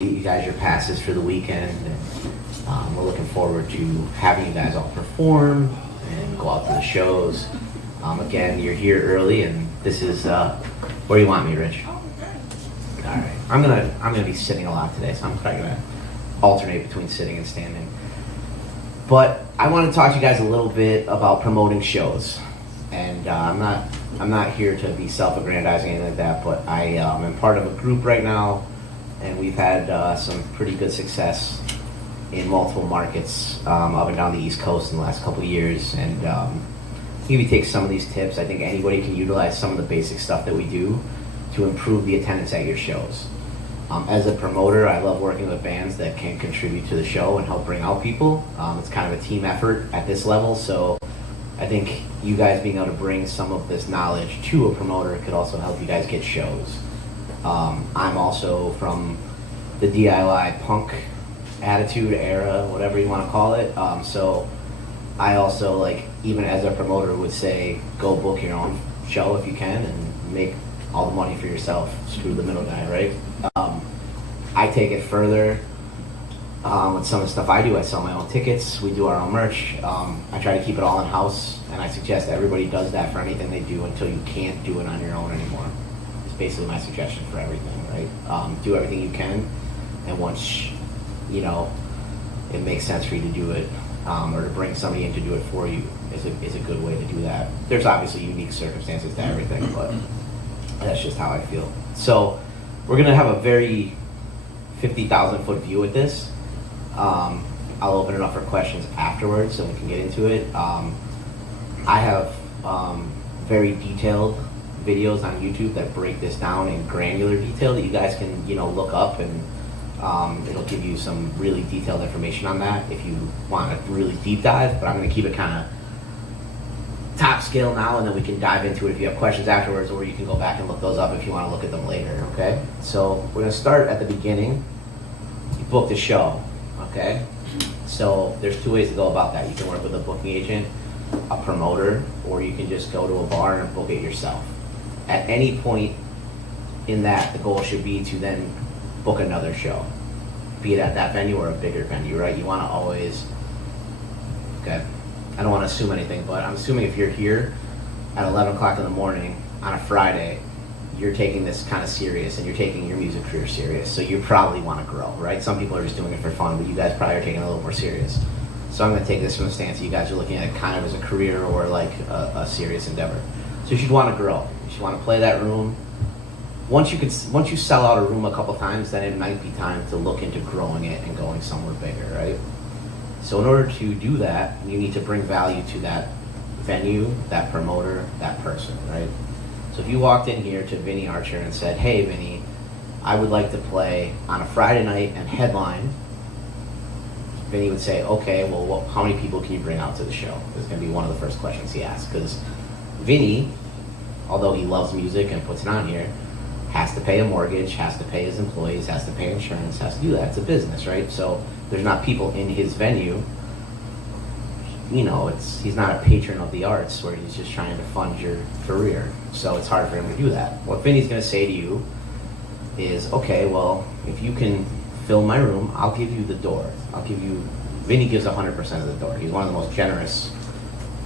you guys your passes for the weekend. And, we're looking forward to having you guys all perform and go out to the shows. Again, you're here early, and this is where you want me, Rich. All right, I'm gonna be sitting a lot today, so I'm probably gonna alternate between sitting and standing. But I want to talk to you guys a little bit about promoting shows, and I'm not here to be self-aggrandizing or anything like that. But I am part of a group right now, and we've had some pretty good success in multiple markets up and down the East Coast in the last couple of years. And if you take some of these tips, I think anybody can utilize some of the basic stuff that we do to improve the attendance at your shows. As a promoter, I love working with bands that can contribute to the show and help bring out people. It's kind of a team effort at this level, so I think you guys being able to bring some of this knowledge to a promoter could also help you guys get shows. I'm also from the DIY punk attitude era, whatever you want to call it. So I also, like, even as a promoter would say, go book your own show if you can and make all the money for yourself. Screw the middle guy, right? I take it further with some of the stuff I do. I sell my own tickets. We do our own merch. I try to keep it all in-house, and I suggest everybody does that for anything they do until you can't do it on your own anymore. It's basically my suggestion for everything, right? Do everything you can, and once you know it makes sense for you to do it, or to bring somebody in to do it for you, is a good way to do that. There's obviously unique circumstances to everything, but that's just how I feel. So we're gonna have a very 50,000 foot view at this. I'll open it up for questions afterwards so we can get into it. I have very detailed videos on YouTube that break this down in granular detail that you guys can, look up, and it'll give you some really detailed information on that if you want a really deep dive. But I'm going to keep it kind of top scale now, and then we can dive into it if you have questions afterwards, or you can go back and look those up if you want to look at them later, okay? So we're going to start at the beginning. You booked a show, okay? So there's two ways to go about that. You can work with a booking agent, a promoter, or you can just go to a bar and book it yourself. At any point in that, the goal should be to then book another show, be it at that venue or a bigger venue, right? You want to always, okay, I don't want to assume anything, but I'm assuming if you're here at 11 o'clock in the morning on a Friday, you're taking this kind of serious and you're taking your music career serious. So you probably want to grow, right? Some people are just doing it for fun, but you guys probably are taking it a little more serious. So I'm going to take this from the stance that you guys are looking at it kind of as a career or like a serious endeavor. So you should want to grow. You should want to play that room. Once you sell out a room a couple times, then it might be time to look into growing it and going somewhere bigger, right? So in order to do that, you need to bring value to that venue, that promoter, that person, right? So if you walked in here to Vinny Archer and said, hey, Vinny, I would like to play on a Friday night and headline, Vinny would say, okay, well, how many people can you bring out to the show? This is going to be one of the first questions he asks, because Vinny, although he loves music and puts it on here, has to pay a mortgage, has to pay his employees, has to pay insurance, has to do that. It's a business, right? So there's not people in his venue. He's not a patron of the arts where he's just trying to fund your career. So it's hard for him to do that. What Vinny's going to say to you is, okay, well, if you can fill my room, I'll give you the door. Vinny gives 100% of the door. He's one of the most generous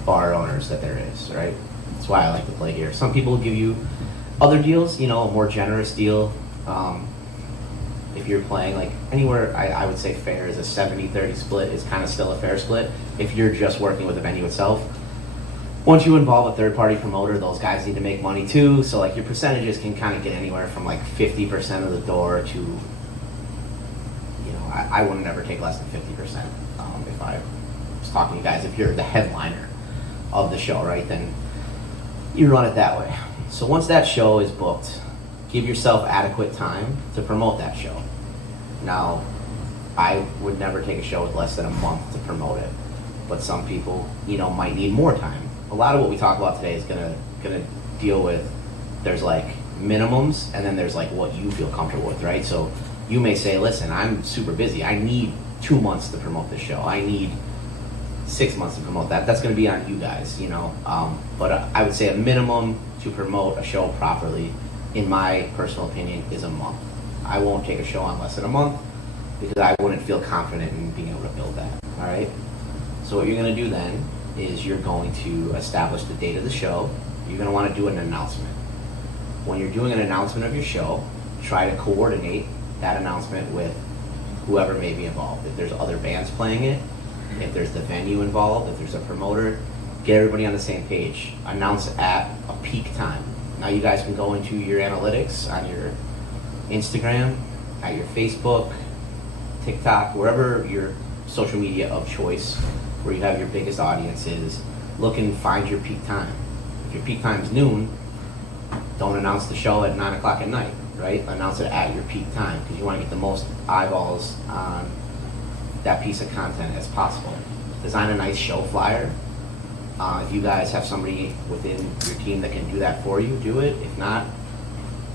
bar owners that there is, right? That's why I like to play here. Some people will give you other deals, a more generous deal. If you're playing like anywhere, I would say fair is a 70-30 split is kind of still a fair split. If you're just working with the venue itself, once you involve a third-party promoter, those guys need to make money too. So like your percentages can kind of get anywhere from like 50% of the door to, I wouldn't ever take less than 50%. If I was talking to you guys, if you're the headliner of the show, right, then you run it that way. So once that show is booked, give yourself adequate time to promote that show. Now, I would never take a show with less than a month to promote it, but some people, might need more time. A lot of what we talk about today is gonna deal with, there's like minimums, and then there's like what you feel comfortable with, right? So you may say, listen, I'm super busy. I need 2 months to promote this show. I need 6 months to promote that. That's going to be on you guys, But I would say a minimum to promote a show properly, in my personal opinion, is a month. I won't take a show on less than a month because I wouldn't feel confident in being able to build that. All right. So what you're going to do then is you're going to establish the date of the show. You're going to want to do an announcement. When you're doing an announcement of your show, try to coordinate that announcement with whoever may be involved. If there's other bands playing it, if there's the venue involved, if there's a promoter, get everybody on the same page. Announce at a peak time. Now you guys can go into your analytics on your Instagram, at your Facebook, TikTok, wherever your social media of choice, where you have your biggest audience is, look and find your peak time. If your peak time is noon, don't announce the show at 9 o'clock at night, right? Announce it at your peak time because you want to get the most eyeballs on that piece of content as possible. Design a nice show flyer. If you guys have somebody within your team that can do that for you, do it. If not,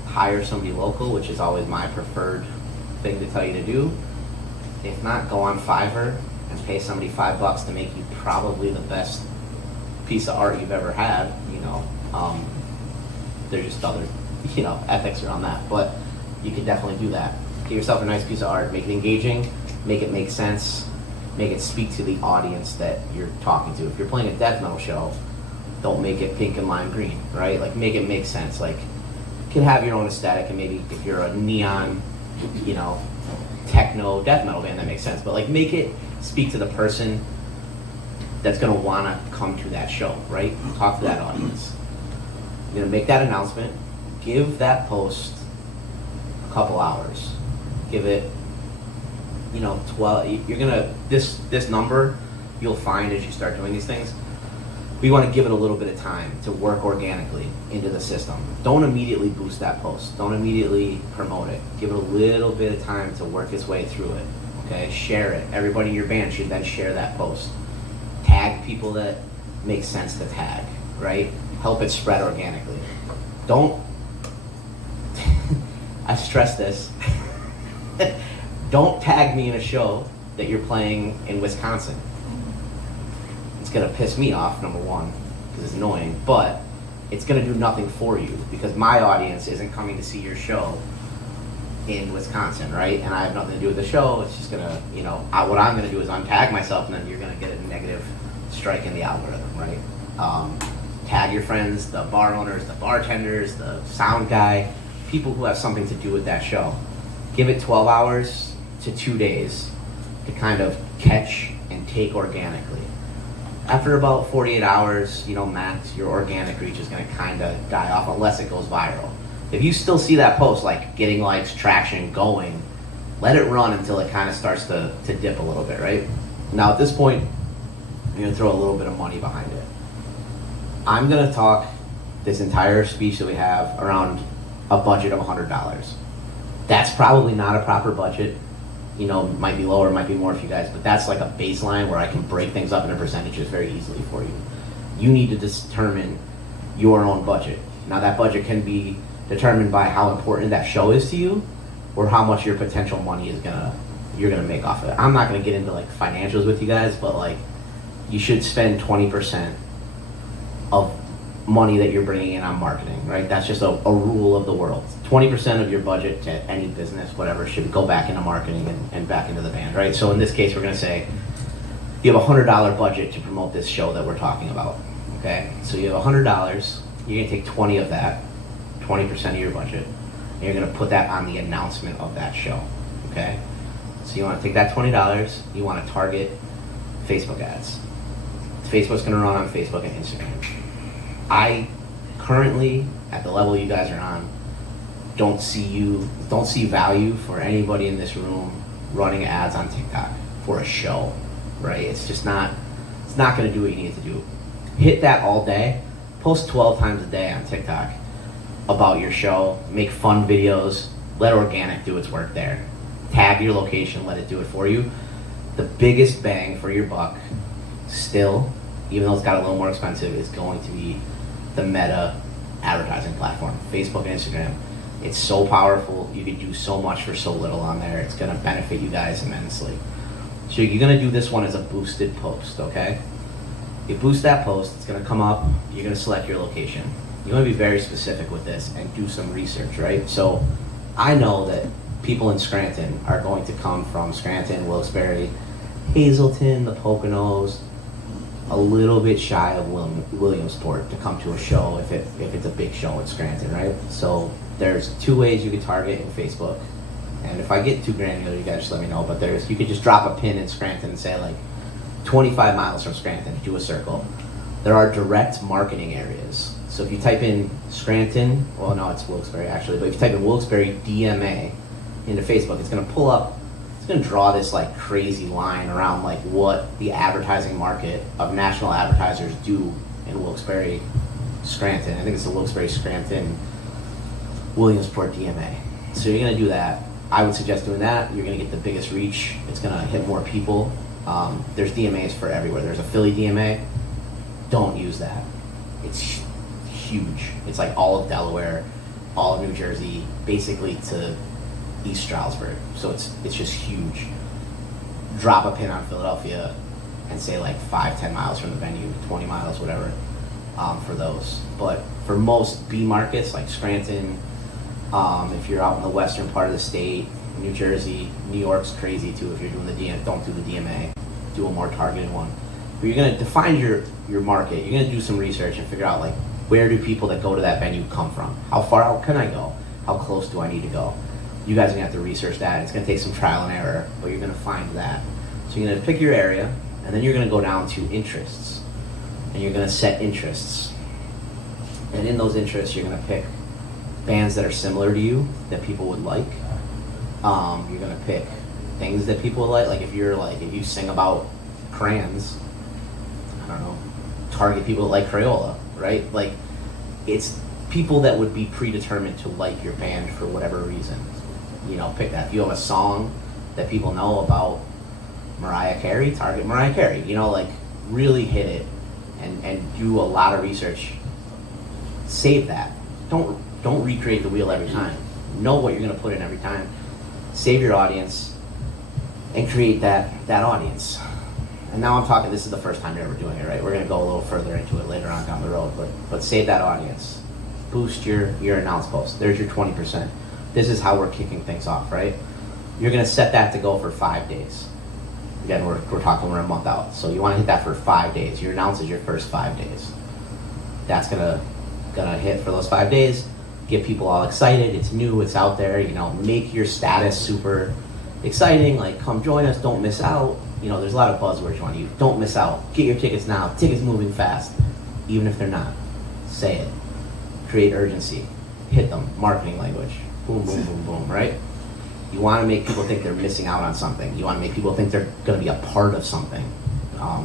hire somebody local, which is always my preferred thing to tell you to do. If not, go on Fiverr and pay somebody $5 to make you probably the best piece of art you've ever had. There's just other, ethics around that, but you can definitely do that. Get yourself a nice piece of art, make it engaging, make it make sense, make it speak to the audience that you're talking to. If you're playing a death metal show, don't make it pink and lime green, right? Like, make it make sense. Like, you can have your own aesthetic, and maybe if you're a neon, techno death metal band, that makes sense. But like, make it speak to the person that's gonna wanna come to that show, right? Talk to that audience. You're gonna make that announcement. Give that post a couple hours. Give it, 12. You're gonna this number you'll find as you start doing these things. We want to give it a little bit of time to work organically into the system. Don't immediately boost that post. Don't immediately promote it. Give it a little bit of time to work its way through it. Okay, share it. Everybody in your band should then share that post. Tag people that make sense to tag, right? Help it spread organically. Don't, I stress this, don't tag me in a show that you're playing in Wisconsin. It's gonna piss me off, number one, because it's annoying, but it's gonna do nothing for you because my audience isn't coming to see your show in Wisconsin, right? And I have nothing to do with the show. It's just gonna, what I'm gonna do is untag myself, and then you're gonna get a negative strike in the algorithm, right? Tag your friends, the bar owners, the bartenders, the sound guy, people who have something to do with that show. Give it 12 hours to 2 days to kind of catch and take organically. After about 48 hours, max, your organic reach is going to kind of die off unless it goes viral. If you still see that post, like getting likes, traction, going, let it run until it kind of starts to dip a little bit, right? Now at this point, you're going to throw a little bit of money behind it. I'm going to talk this entire speech that we have around a budget of $100. That's probably not a proper budget. Might be lower, might be more for you guys, but that's like a baseline where I can break things up into percentages very easily for you. You need to determine your own budget. Now that budget can be determined by how important that show is to you or how much your potential money you're gonna make off of it. I'm not gonna get into like financials with you guys, but like you should spend 20% of money that you're bringing in on marketing, right? That's just a rule of the world. 20% of your budget to any business, whatever, should go back into marketing and back into the band, right? So in this case, we're gonna say you have a $100 budget to promote this show that we're talking about, okay? So you have $100, you're gonna take 20 of that, 20% of your budget, and you're gonna put that on the announcement of that show, okay? So you wanna take that $20, you wanna target Facebook ads. Facebook's gonna run on Facebook and Instagram. I currently, at the level you guys are on, don't see value for anybody in this room running ads on TikTok for a show, right? It's not gonna do what you need to do. Hit that all day, post 12 times a day on TikTok about your show, make fun videos, let organic do its work there. Tag your location, let it do it for you. The biggest bang for your buck still, even though it's got a little more expensive, is going to be the Meta advertising platform, Facebook and Instagram. It's so powerful. You can do so much for so little on there. It's going to benefit you guys immensely. So you're going to do this one as a boosted post, okay? You boost that post, it's going to come up, you're going to select your location. You want to be very specific with this and do some research, right? So I know that people in Scranton are going to come from Scranton, Wilkes-Barre, Hazleton, the Poconos, a little bit shy of Williamsport to come to a show if it's a big show in Scranton, right? So there's 2 ways you could target in Facebook. And if I get too granular, you guys just let me know. But you could just drop a pin in Scranton and say like 25 miles from Scranton, do a circle. There are direct marketing areas. So if you type in Scranton, well, no, it's Wilkes-Barre actually, but if you type in Wilkes-Barre DMA into Facebook, it's going to pull up, it's going to draw this like crazy line around like what the advertising market of national advertisers do in Wilkes-Barre, Scranton. I think it's the Wilkes-Barre, Scranton, Williamsport DMA. So you're going to do that. I would suggest doing that. You're going to get the biggest reach. It's going to hit more people. There's DMAs for everywhere. There's a Philly DMA. Don't use that. It's huge. It's like all of Delaware, all of New Jersey, basically to East Stroudsburg. So it's just huge. Drop a pin on Philadelphia and say like 5-10 miles from the venue, 20 miles, whatever, for those. But for most B markets like Scranton, if you're out in the western part of the state, New Jersey, New York's crazy too. If you're doing the DMA, don't do the DMA. Do a more targeted one. But you're going to define your market. You're going to do some research and figure out like where do people that go to that venue come from? How far out can I go? How close do I need to go? You guys are going to have to research that. It's going to take some trial and error, but you're going to find that. So you're going to pick your area, and then you're going to go down to interests. And you're going to set interests. And in those interests, you're going to pick bands that are similar to you that people would like. You're going to pick things that people would like. Like if you sing about crayons, I don't know, target people that like Crayola, right? Like it's people that would be predetermined to like your band for whatever reason. You know, pick that. If you have a song that people know about Mariah Carey, target Mariah Carey. You know, like really hit it and do a lot of research. Save that. Don't recreate the wheel every time. Know what you're going to put in every time. Save your audience and create that audience. And now I'm talking, this is the first time you're ever doing it, right? We're going to go a little further into it later on down the road, but save that audience. Boost your announce post. There's your 20%. This is how we're kicking things off, right? You're going to set that to go for 5 days. Again, we're talking, we're a month out. So you want to hit that for 5 days. Your announce is your first 5 days. That's gonna hit for those 5 days. Get people all excited. It's new, it's out there. You know, make your status super exciting. Like, come join us, don't miss out. You know, there's a lot of buzzwords you want to use. Don't miss out. Get your tickets now. Tickets moving fast. Even if they're not. Say it. Create urgency. Hit them. Marketing language. Boom, boom, boom, boom, right? You want to make people think they're missing out on something. You want to make people think they're going to be a part of something.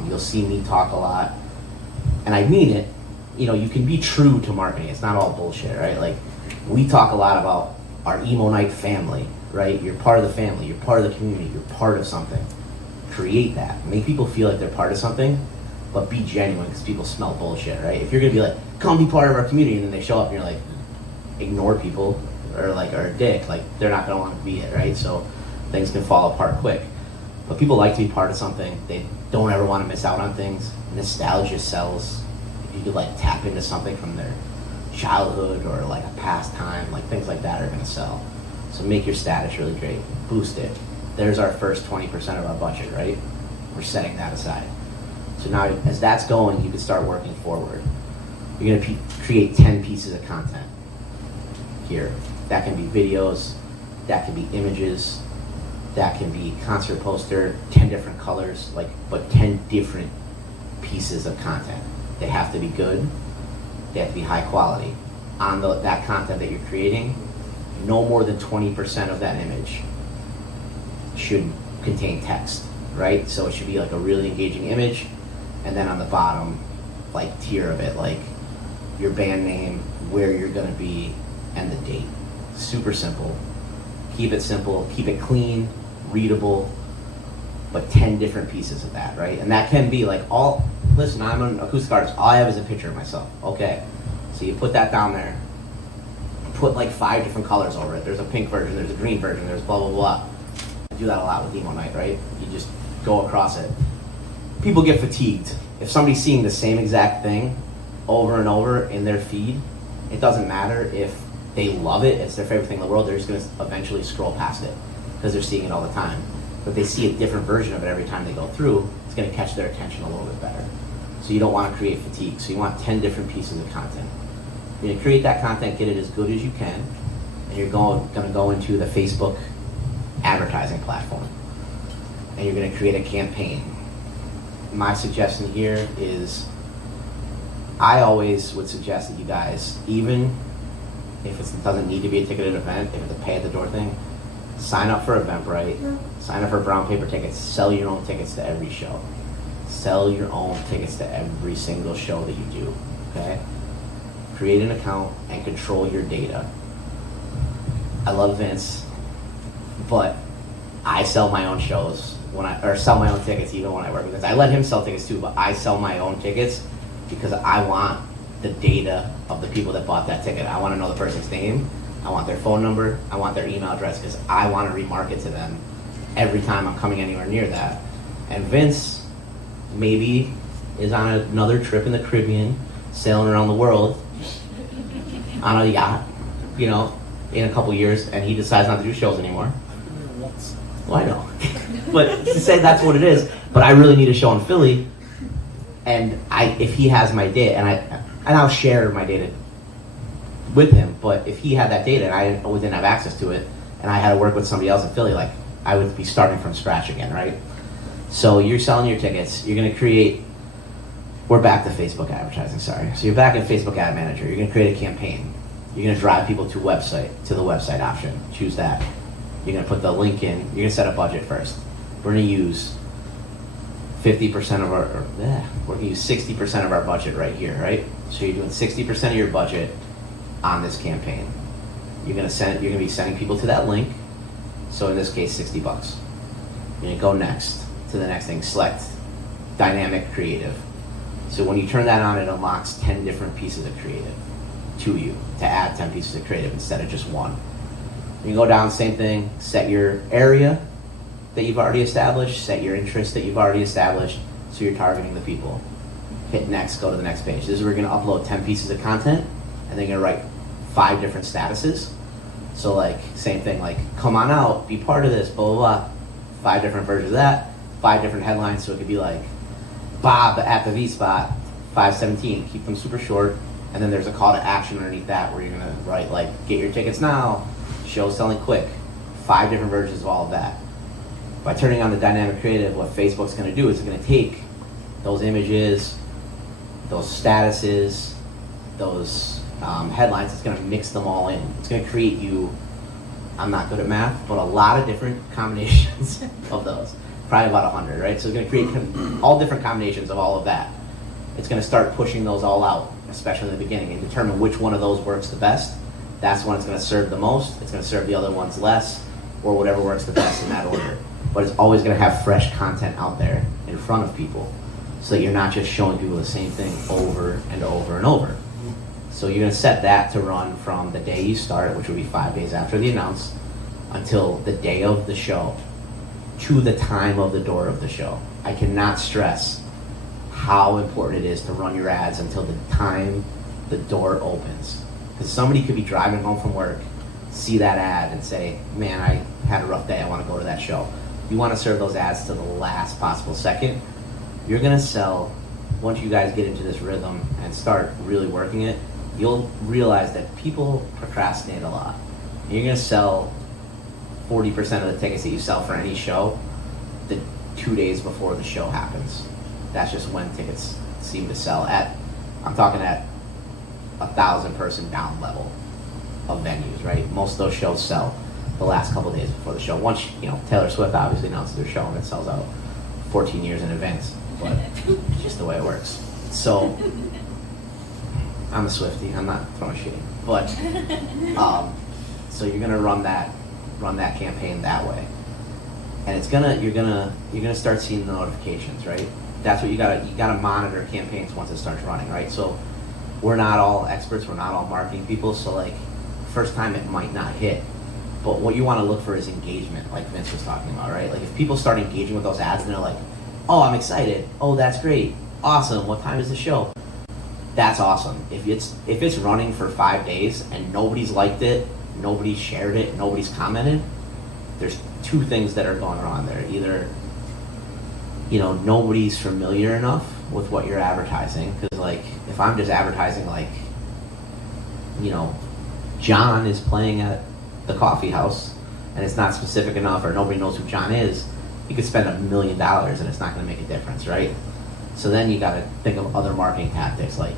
You'll see me talk a lot, and I mean it. You know, you can be true to marketing. It's not all bullshit, right? Like, we talk a lot about our emo night family, right? You're part of the family. You're part of the community. You're part of something. Create that. Make people feel like they're part of something, but be genuine because people smell bullshit, right? If you're going to be like, come be part of our community, and then they show up and you're like, ignore people, or a dick, like they're not going to want to be it, right? So things can fall apart quick. But people like to be part of something. They don't ever want to miss out on things. Nostalgia sells. If you could like tap into something from their childhood or like a past time, like things like that are going to sell. So make your status really great. Boost it. There's our first 20% of our budget, right? We're setting that aside. So now as that's going, you can start working forward. You're going to create 10 pieces of content here. That can be videos, that can be images, that can be concert poster, 10 different colors, but 10 different pieces of content. They have to be good, they have to be high quality. On that content that you're creating, no more than 20% of that image should contain text, right? So it should be like a really engaging image, and then on the bottom, like tier of it, like your band name, where you're gonna be, and the date. Super simple. Keep it simple, keep it clean, readable, but 10 different pieces of that, right? And that can be like listen, I'm an acoustic artist, all I have is a picture of myself. Okay, so you put that down there, put like 5 different colors over it. There's a pink version, there's a green version, there's blah, blah, blah. I do that a lot with Emo Night, right? You just go across it. People get fatigued. If somebody's seeing the same exact thing over and over in their feed, it doesn't matter if they love it, it's their favorite thing in the world, they're just going to eventually scroll past it because they're seeing it all the time. But they see a different version of it every time they go through, it's going to catch their attention a little bit better. So you don't want to create fatigue. So you want 10 different pieces of content. You're going to create that content, get it as good as you can, and you're going to go into the Facebook advertising platform. And you're going to create a campaign. My suggestion here is, I always would suggest that you guys, even if it doesn't need to be a ticketed event, if it's a pay at the door thing, sign up for Eventbrite, sign up for brown paper tickets, sell your own tickets to every show. Sell your own tickets to every single show that you do, okay? Create an account and control your data. I love Vince, but I sell my own shows or sell my own tickets even when I work with Vince. I let him sell tickets too, but I sell my own tickets because I want the data of the people that bought that ticket. I want to know the person's name. I want their phone number. I want their email address because I want to remarket to them every time I'm coming anywhere near that. And Vince maybe is on another trip in the Caribbean, sailing around the world on a yacht, you know, in a couple years, and he decides not to do shows anymore. Well, I know. But to say that's what it is, but I really need a show in Philly, and if he has my data, and I'll share my data with him, but if he had that data and I didn't have access to it, and I had to work with somebody else in Philly, like, I would be starting from scratch again, right? So you're selling your tickets, you're gonna create, we're back to Facebook advertising, sorry. So you're back in Facebook Ad Manager, you're gonna create a campaign. You're gonna drive people to the website option, choose that. You're gonna put the link in, you're gonna set a budget first. We're gonna use 50% of we're gonna use 60% of our budget right here, right? So you're doing 60% of your budget on this campaign. You're gonna be sending people to that link. So in this case, $60. You're gonna go next to the next thing, select dynamic creative. So when you turn that on, it unlocks 10 different pieces of creative to you to add 10 pieces of creative instead of just one. You go down, same thing, set your area that you've already established, set your interest that you've already established, so you're targeting the people. Hit next, go to the next page. This is where you're gonna upload 10 pieces of content, and then you're gonna write 5 different statuses. So like, same thing, like, come on out, be part of this, blah, blah, blah. 5 different versions of that, 5 different headlines, so it could be like, Bob at the V-Spot, 517, keep them super short, and then there's a call to action underneath that where you're gonna write like, get your tickets now, show selling quick, 5 different versions of all of that. By turning on the dynamic creative, what Facebook's gonna do is it's gonna take those images, those statuses, those headlines, it's gonna mix them all in. It's gonna create you, I'm not good at math, but a lot of different combinations of those. Probably about 100, right? So it's gonna create all different combinations of all of that. It's gonna start pushing those all out, especially in the beginning, and determine which one of those works the best. That's when it's gonna serve the most, it's gonna serve the other ones less, or whatever works the best in that order. But it's always gonna have fresh content out there in front of people, so that you're not just showing people the same thing over and over and over. So you're gonna set that to run from the day you start, which will be 5 days after the announce, until the day of the show, to the time of the door of the show. I cannot stress how important it is to run your ads until the time the door opens. Because somebody could be driving home from work, see that ad and say, man, I had a rough day, I want to go to that show. You want to serve those ads to the last possible second. You're going to sell, once you guys get into this rhythm and start really working it, you'll realize that people procrastinate a lot. You're going to sell 40% of the tickets that you sell for any show the 2 days before the show happens. That's just when tickets seem to sell at, I'm talking at 1,000 person down level of venues, right? Most of those shows sell the last couple of days before the show. Once, Taylor Swift obviously announces their show and it sells out 14 years in advance, but it's just the way it works. So, I'm a Swiftie, I'm not throwing shade, but, so you're gonna run that campaign that way. And you're gonna start seeing the notifications, right? That's what you gotta monitor campaigns once it starts running, right? So we're not all experts, we're not all marketing people, so like first time it might not hit. But what you want to look for is engagement, like Vince was talking about, right? Like if people start engaging with those ads and they're like, oh, I'm excited, oh, that's great, awesome, what time is the show? that's awesome. If it's running for 5 days and nobody's liked it, nobody's shared it, nobody's commented, there's two things that are going on there. Either, nobody's familiar enough with what you're advertising, because like if I'm just advertising like, John is playing at the coffee house and it's not specific enough, or nobody knows who John is, you could spend $1 million and it's not going to make a difference, right? So then you got to think of other marketing tactics like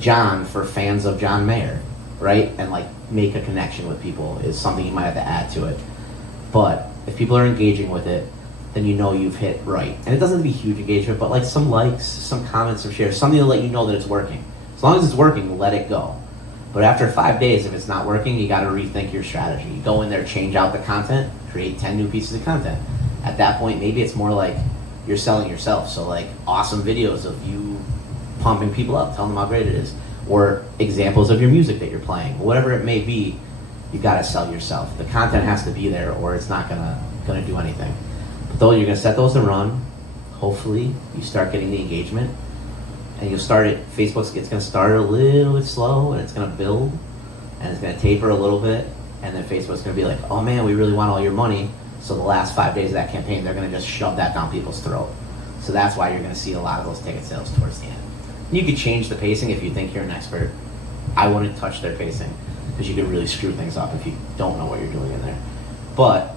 John for fans of John Mayer, right? And like make a connection with people is something you might have to add to it. But if people are engaging with it, then you've hit right. And it doesn't have to be huge engagement, but like some likes, some comments, some shares, something to let you know that it's working. As long as it's working, let it go. But after 5 days, if it's not working, you got to rethink your strategy. You go in there, change out the content, create 10 new pieces of content. At that point, maybe it's more like you're selling yourself. So like awesome videos of you pumping people up, telling them how great it is, or examples of your music that you're playing, whatever it may be. You got to sell yourself. The content has to be there, or it's not gonna do anything. But though you're gonna set those to run, hopefully you start getting the engagement, and you'll start it. It's gonna start a little bit slow, and it's gonna build, and it's gonna taper a little bit, and then Facebook's gonna be like, oh man, we really want all your money. So the last 5 days of that campaign, they're gonna just shove that down people's throat. So that's why you're gonna see a lot of those ticket sales towards the end. You could change the pacing if you think you're an expert. I wouldn't touch their pacing, because you could really screw things up if you don't know what you're doing in there. But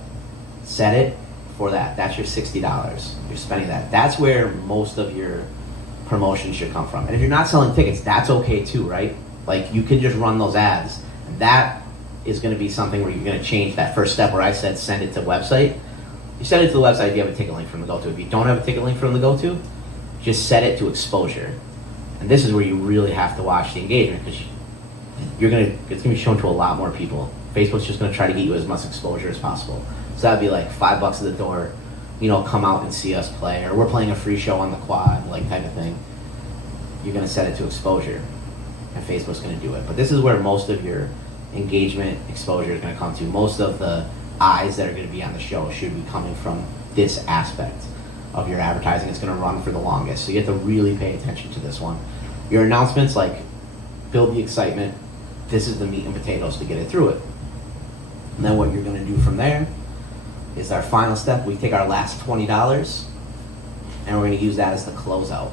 set it for that. That's your $60. You're spending that. That's where most of your promotion should come from. And if you're not selling tickets, that's okay too, right? Like you can just run those ads. That is going to be something where you're going to change that first step where I said send it to website. You send it to the website if you have a ticket link from the go-to. If you don't have a ticket link from the go-to, just set it to exposure. And this is where you really have to watch the engagement, because it's gonna be shown to a lot more people. Facebook's just gonna try to get you as much exposure as possible. So that'd be like $5 at the door, come out and see us play, or we're playing a free show on the quad, like type of thing. You're gonna set it to exposure, and Facebook's gonna do it. But this is where most of your engagement exposure is gonna come to. Most of the eyes that are gonna be on the show should be coming from this aspect of your advertising. It's gonna run for the longest. So you have to really pay attention to this one. Your announcements, like, build the excitement. This is the meat and potatoes to get it through it. And then what you're gonna do from there is our final step. We take our last $20 and we're gonna use that as the closeout,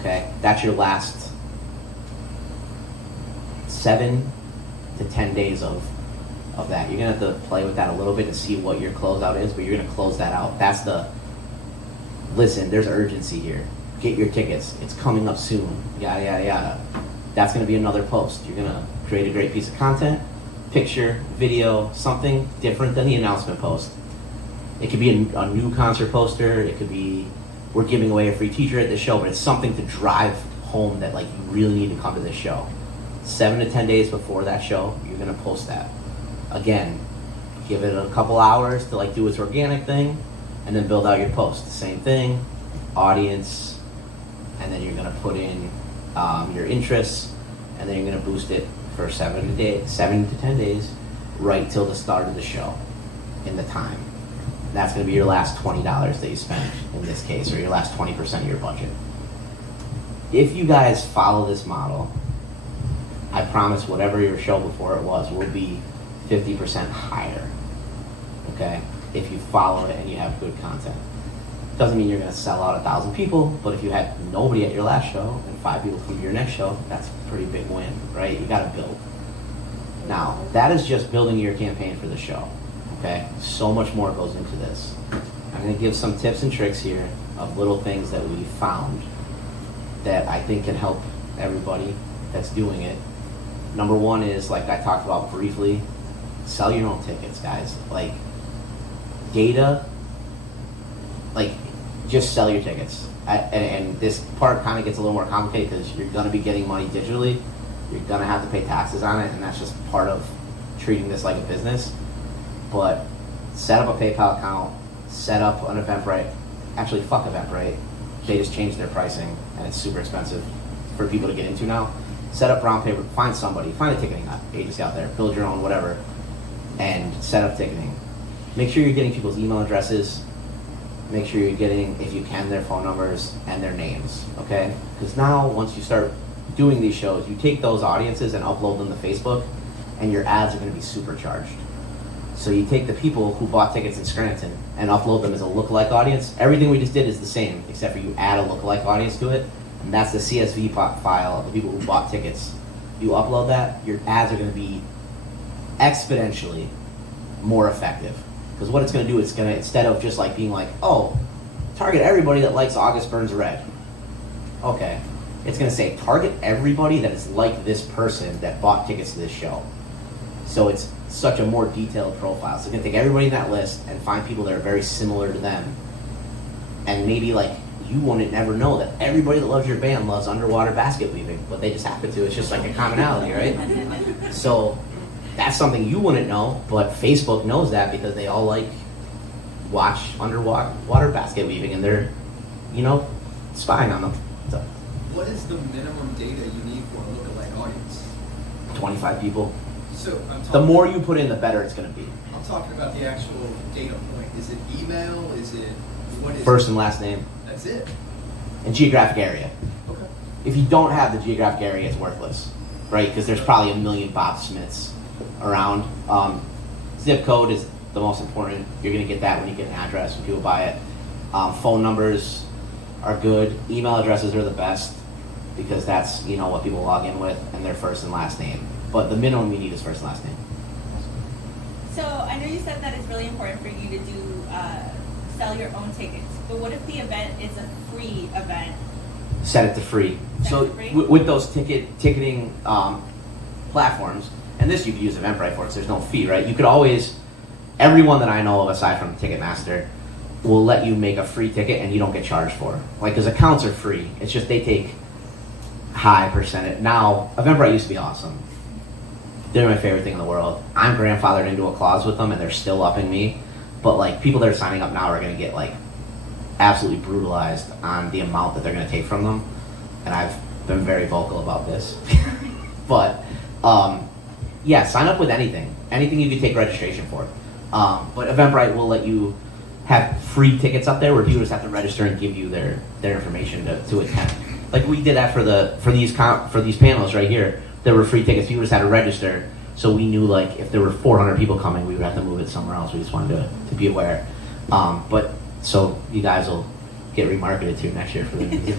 okay? That's your last 7 to 10 days of that. You're gonna have to play with that a little bit to see what your closeout is, but you're gonna close that out. That's listen, there's urgency here. Get your tickets. It's coming up soon. Yada, yada, yada. That's gonna be another post. You're gonna create a great piece of content, picture, video, something different than the announcement post. It could be a new concert poster. It could be we're giving away a free t-shirt at the show, but it's something to drive home that like you really need to come to this show. 7 to 10 days before that show, you're gonna post that. Again, give it a couple hours to like do its organic thing, and then build out your post. Same thing, audience, and then you're gonna put in your interests, and then you're gonna boost it for 7 to 10 days, right till the start of the show, in the time. That's gonna be your last $20 that you spend in this case, or your last 20% of your budget. If you guys follow this model, I promise whatever your show before it was will be 50% higher, okay? If you follow it and you have good content. Doesn't mean you're gonna sell out 1,000 people, but if you had nobody at your last show and 5 people come to your next show, that's a pretty big win, right? You gotta build. Now, that is just building your campaign for the show, okay? So much more goes into this. I'm gonna give some tips and tricks here of little things that we found that I think can help everybody that's doing it. Number one is, like I talked about briefly, sell your own tickets, guys. Like, data, like, just sell your tickets. And this part kind of gets a little more complicated because you're going to be getting money digitally. You're going to have to pay taxes on it, and that's just part of treating this like a business. But set up a PayPal account, set up an Eventbrite. Actually, fuck Eventbrite. They just changed their pricing, and it's super expensive for people to get into now. Set up brown paper, find somebody, find a ticketing agency out there, build your own, whatever, and set up ticketing. Make sure you're getting people's email addresses. Make sure you're getting, if you can, their phone numbers and their names, okay? Because now, once you start doing these shows, you take those audiences and upload them to Facebook, and your ads are going to be supercharged. So you take the people who bought tickets in Scranton and upload them as a lookalike audience. Everything we just did is the same, except for you add a lookalike audience to it, and that's the CSV file of the people who bought tickets. You upload that, your ads are going to be exponentially more effective. Because what it's going to do, it's going to, instead of just like being like, oh, target everybody that likes August Burns Red. Okay. It's going to say, target everybody that is like this person that bought tickets to this show. So it's such a more detailed profile. So it's going to take everybody in that list and find people that are very similar to them. And maybe like, you wouldn't never know that everybody that loves your band loves underwater basket weaving, but they just happen to. It's just like a commonality, right? So that's something you wouldn't know, but Facebook knows that because they all like watch underwater basket weaving, and they're, you know, spying on them. So, what is the minimum data you need for a lookalike audience? 25 people. So the more you put in, the better it's going to be. I'm talking about the actual data point. Is it email? Is it what is first and last name? That's it. And geographic area. Okay. If you don't have the geographic area, it's worthless, right? Because there's probably a million Bob Smiths around. Zip code is the most important. You're going to get that when you get an address when people buy it. Phone numbers are good. Email addresses are the best because that's, you know, what people log in with, and their first and last name. But the minimum you need is first and last name. So I know you said that it's really important for you to do sell your own tickets, but what if the event is a free event? Set it to free. Set it to free? With those ticketing platforms, and this you could use Eventbrite for, because there's no fee, right? You could always, everyone that I know of aside from Ticketmaster will let you make a free ticket and you don't get charged for it. Like, because accounts are free. It's just they take high percentage. Now, Eventbrite used to be awesome. They're my favorite thing in the world. I'm grandfathered into a clause with them and they're still upping me. But like, people that are signing up now are going to get like absolutely brutalized on the amount that they're going to take from them. And I've been very vocal about this. But yeah, sign up with anything you can take registration for. But Eventbrite will let you have free tickets up there where people just have to register and give you their information to attend. Like we did that for these panels right here. There were free tickets. People just had to register, so we knew like if there were 400 people coming, we would have to move it somewhere else. We just wanted to be aware. But so you guys will get remarketed to next year for the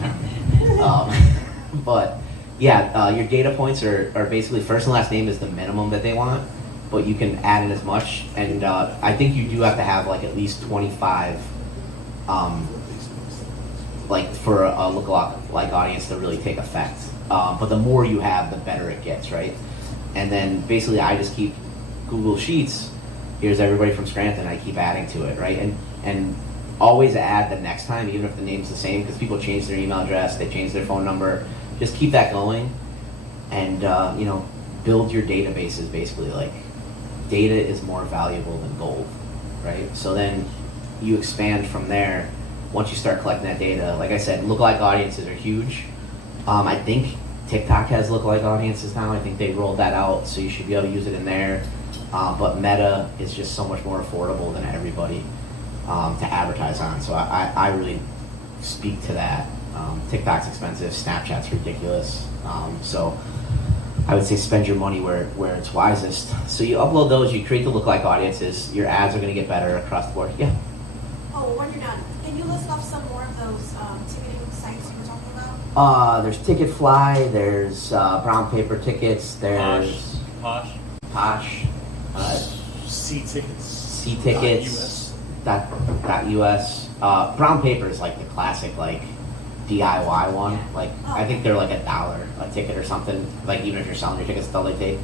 but yeah, your data points are basically first and last name is the minimum that they want, but you can add in as much. And I think you do have to have like at least 25 like for a lookalike audience to really take effect. But the more you have, the better it gets, right? And then basically I just keep Google Sheets, here's everybody from Scranton, I keep adding to it, right? And always add the next time, even if the name's the same, because people change their email address, they change their phone number. Just keep that going and, you know, build your databases basically. Like, data is more valuable than gold, right? So then you expand from there. Once you start collecting that data, like I said, lookalike audiences are huge. I think TikTok has lookalike audiences now. I think they rolled that out, so you should be able to use it in there. But Meta is just so much more affordable than everybody to advertise on. So I really speak to that. TikTok's expensive, Snapchat's ridiculous. So I would say spend your money where it's wisest. So you upload those, you create the lookalike audiences, your ads are going to get better across the board. Yeah? Oh, when you're done, can you list off some more of those ticketing sites you were talking about? There's Ticketfly, there's Brown Paper Tickets, there's Posh, C-Tickets. C-Tickets, .us. Brown Paper is like the classic, like, DIY one. Like, I think they're like $1 a ticket or something. Like, even if you're selling your tickets, still they take.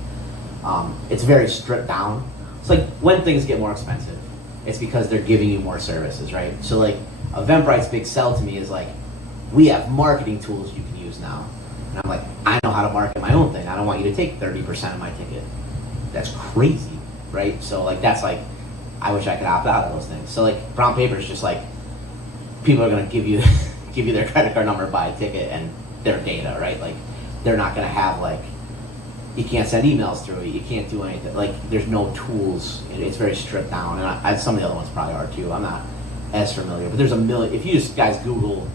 It's very stripped down. It's like when things get more expensive, it's because they're giving you more services, right? So like, Eventbrite's big sell to me is like, we have marketing tools you can use now. And I'm like, I know how to market my own thing. I don't want you to take 30% of my ticket. That's crazy, right? So like, that's like, I wish I could opt out of those things. So like, Brown Paper is just like, people are gonna give you their credit card number, buy a ticket, and their data, right? Like, they're not gonna have like, you can't send emails through it, you can't do anything. Like, there's no tools. It's very stripped down, and some of the other ones probably are too. I'm not as familiar, but there's a million. If you just guys Google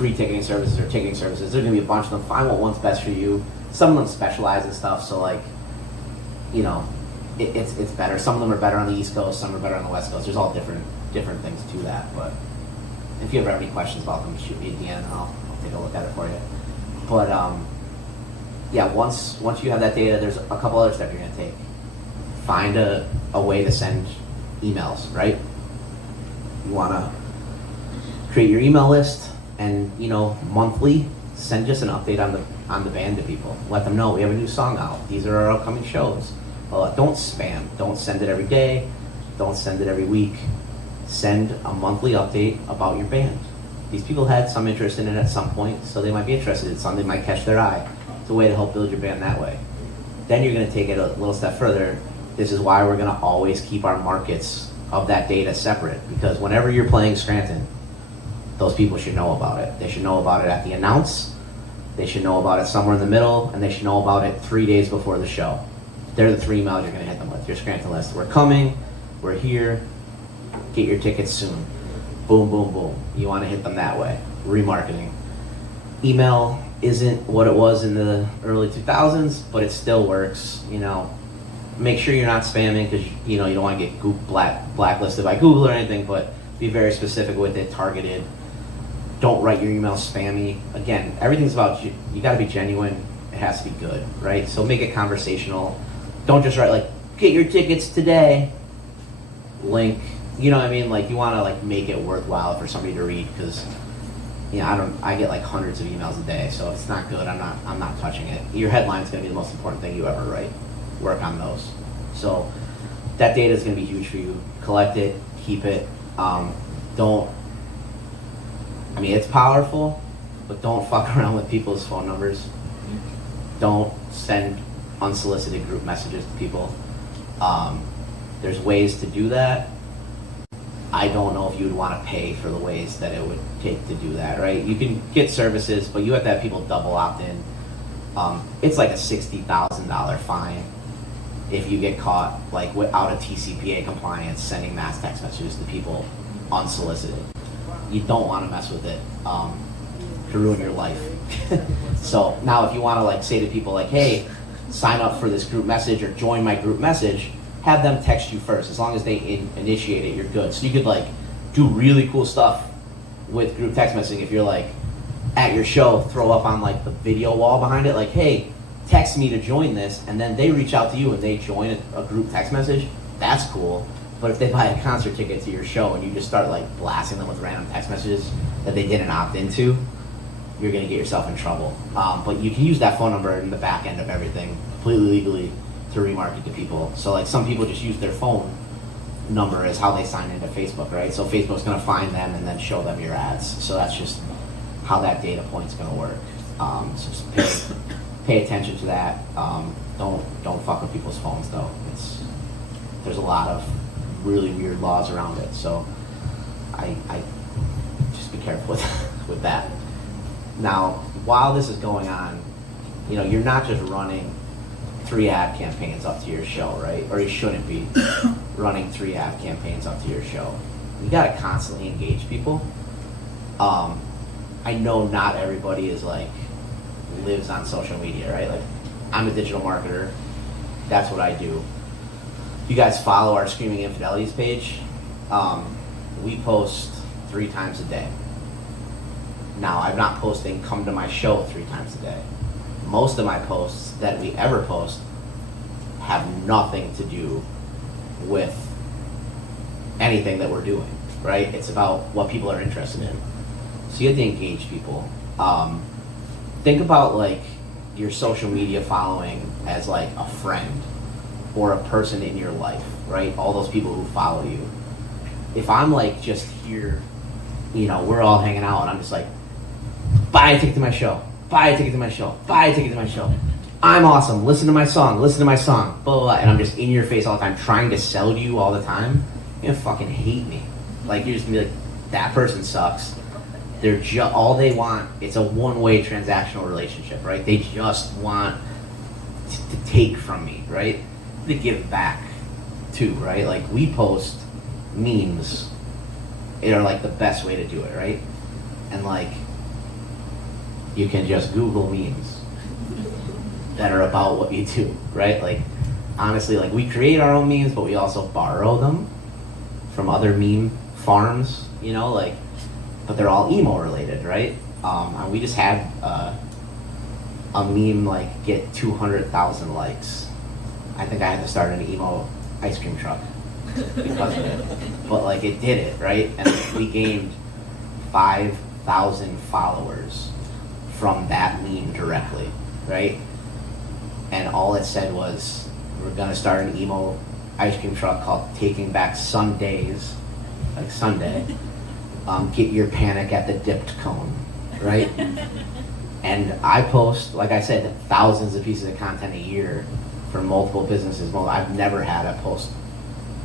free ticketing services or ticketing services. There's gonna be a bunch of them. Find what one's best for you. Some of them specialize in stuff, so like, you know, it's better. Some of them are better on the East Coast, some are better on the West Coast. There's all different things to that. But if you ever have any questions about them, shoot me at the end, and I'll take a look at it for you. But yeah, once you have that data, there's a couple other steps you're gonna take. Find a way to send emails, right? You wanna create your email list, and you know, monthly send just an update on the band to people. Let them know we have a new song out. These are our upcoming shows. Don't spam. Don't send it every day. Don't send it every week. Send a monthly update about your band. These people had some interest in it at some point, so they might be interested in something, might catch their eye. It's a way to help build your band that way. Then you're going to take it a little step further. This is why we're going to always keep our markets of that data separate, because whenever you're playing Scranton, those people should know about it. They should know about it at the announce. They should know about it somewhere in the middle, and they should know about it 3 days before the show. They're the 3 emails you're going to hit them with. Your Scranton list. We're coming. We're here. Get your tickets soon. Boom, boom, boom. You want to hit them that way. Remarketing. Email isn't what it was in the early 2000s, but it still works. You know, make sure you're not spamming, because you know you don't want to get blacklisted by Google or anything. But be very specific with it, targeted. Don't write your email spammy. Again, everything's about you got to be genuine. It has to be good, right? So make it conversational. Don't just write like, get your tickets today. Link. You know what I mean? Like, you want to like make it worthwhile for somebody to read, because you know, I get like hundreds of emails a day, so if it's not good, I'm not touching it. Your headline's going to be the most important thing you ever write. Work on those. So that data is going to be huge for you. Collect it, keep it. It's powerful, but don't fuck around with people's phone numbers. Don't send unsolicited group messages to people. There's ways to do that. I don't know if you would want to pay for the ways that it would take to do that, right? You can get services, but you have to have people double opt in. It's like a $60,000 fine if you get caught like without a TCPA compliance sending mass text messages to people unsolicited. You don't want to mess with it to ruin your life. So now if you want to like say to people like, hey, sign up for this group message or join my group message, have them text you first. As long as they initiate it, you're good. So you could like do really cool stuff with group text messaging. If you're like at your show, throw up on like the video wall behind it, like, hey, text me to join this, and then they reach out to you and they join a group text message. That's cool. But if they buy a concert ticket to your show and you just start like blasting them with random text messages that they didn't opt into, you're gonna get yourself in trouble. But you can use that phone number in the back end of everything completely legally to remarket to people. So like some people just use their phone number as how they sign into Facebook, right? So Facebook's gonna find them and then show them your ads. So that's just how that data point's gonna work. So just pay attention to that. Don't fuck with people's phones though. There's a lot of really weird laws around it. So I just be careful with that. Now, while this is going on, you know, you're not just running 3 ad campaigns up to your show, right? Or you shouldn't be running 3 ad campaigns up to your show. You gotta constantly engage people. I know not everybody is like, lives on social media, right? Like, I'm a digital marketer. That's what I do. You guys follow our Screaming Infidelities page. We post 3 times a day. Now, I'm not posting come to my show 3 times a day. Most of my posts that we ever post have nothing to do with anything that we're doing, right? It's about what people are interested in. So you have to engage people. Think about like your social media following as like a friend or a person in your life, right? All those people who follow you. If I'm like just here, you know, we're all hanging out and I'm just like, buy a ticket to my show, buy a ticket to my show, buy a ticket to my show. I'm awesome, listen to my song, blah, blah, blah. And I'm just in your face all the time trying to sell to you all the time. You're gonna fucking hate me. Like, you're just gonna be like, that person sucks. They're just, all they want, it's a one-way transactional relationship, right? They just want to take from me, right? To give back too, right? Like, we post memes. It are like the best way to do it, right? And like, you can just Google memes that are about what you do, right? Like, honestly, like we create our own memes, but we also borrow them from other meme farms, you know, like, but they're all emo related, right? And we just had a meme like get 200,000 likes. I think I had to start an emo ice cream truck because of it. But like it did it, right? And we gained 5,000 followers from that meme directly, right? And all it said was, we're gonna start an emo ice cream truck called Taking Back Sundays, like Sunday. Get your panic at the dipped cone, right? And I post, like I said, thousands of pieces of content a year for multiple businesses. Well, I've never had a post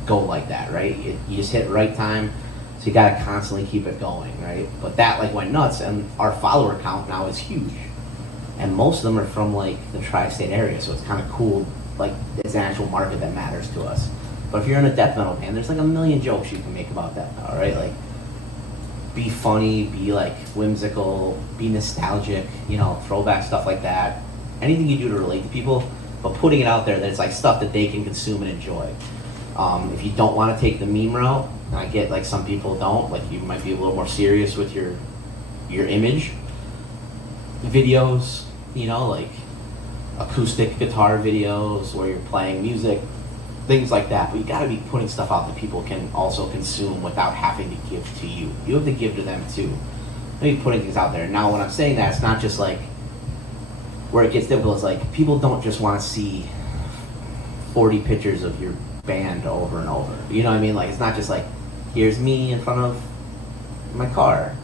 go like that, right? You just hit right time, so you gotta constantly keep it going, right? But that like went nuts, and our follower count now is huge. And most of them are from like the tri-state area, so it's kind of cool. Like it's an actual market that matters to us. But if you're in a death metal band, there's like a million jokes you can make about death metal, right? Like, be funny, be like whimsical, be nostalgic, you know, throwback stuff like that. Anything you do to relate to people, but putting it out there that it's like stuff that they can consume and enjoy. If you don't want to take the meme route, and I get like some people don't, like you might be a little more serious with your image. Videos, you know, like acoustic guitar videos where you're playing music, things like that. But you got to be putting stuff out that people can also consume without having to give to you. You have to give to them too. Maybe putting things out there. Now, when I'm saying that, it's not just like where it gets difficult. It's like people don't just want to see 40 pictures of your band over and over. You know what I mean? Like it's not just like here's me in front of my car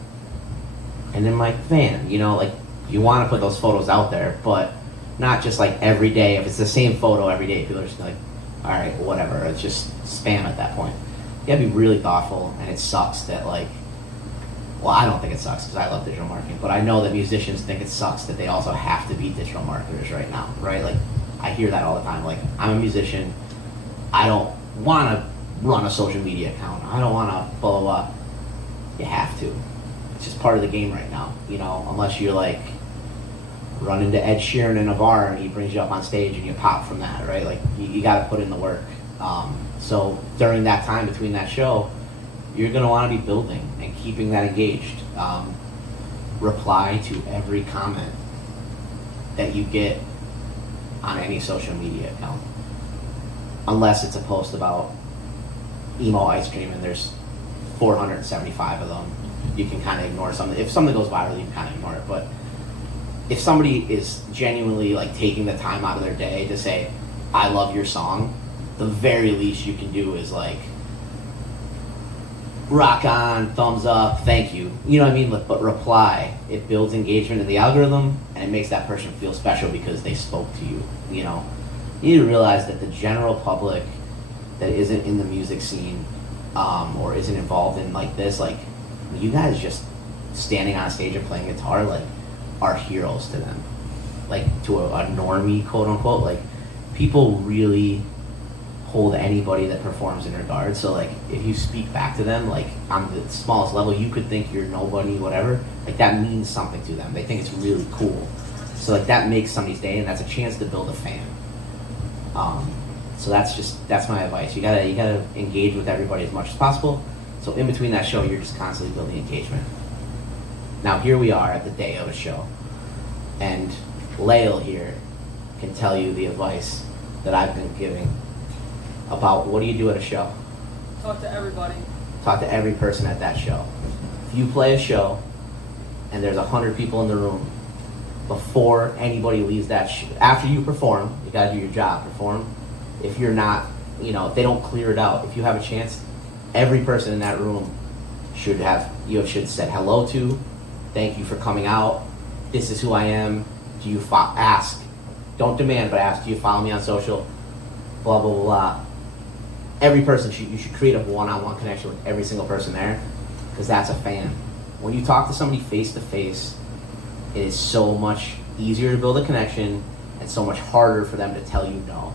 and in my van. You know, like you want to put those photos out there, but not just like every day. If it's the same photo every day, people are just like, all right, whatever. It's just spam at that point. You gotta be really thoughtful, and it sucks that like, well, I don't think it sucks because I love digital marketing, but I know that musicians think it sucks that they also have to be digital marketers right now, right? Like, I hear that all the time. Like, I'm a musician. I don't want to run a social media account. I don't want to blah, blah, blah. You have to. It's just part of the game right now, you know, unless you're like, run into Ed Sheeran in a bar and he brings you up on stage and you pop from that, right? Like you got to put in the work. So during that time between that show, you're going to want to be building and keeping that engaged. Reply to every comment that you get on any social media account, unless it's a post about emo ice cream and there's 475 of them. You can kind of ignore something. If something goes viral, you can kind of ignore it. But if somebody is genuinely like taking the time out of their day to say, I love your song, the very least you can do is like, rock on, thumbs up, thank you. You know what I mean? But reply. It builds engagement in the algorithm, and it makes that person feel special because they spoke to you, you know? You need to realize that the general public that isn't in the music scene or isn't involved in like this, like, you guys just standing on a stage and playing guitar, like, are heroes to them, like to a normie, quote unquote. Like people really hold anybody that performs in regard. So like if you speak back to them, like on the smallest level, you could think you're nobody, whatever. Like that means something to them. They think it's really cool. So like that makes somebody's day, and that's a chance to build a fan. So that's my advice. You gotta engage with everybody as much as possible. So in between that show, you're just constantly building engagement. Now here we are at the day of a show, and Lael here can tell you the advice that I've been giving about what do you do at a show. Talk to everybody. Talk to every person at that show. If you play a show and there's 100 people in the room, before anybody leaves that after you perform, you gotta do your job, perform. If you're not, if they don't clear it out, if you have a chance, every person in that room should said hello to, thank you for coming out, this is who I am, do you ask, don't demand, but ask, do you follow me on social, blah, blah, blah, blah. Every person, you should create a one-on-one connection with every single person there, because that's a fan. When you talk to somebody face-to-face, it is so much easier to build a connection and so much harder for them to tell you no.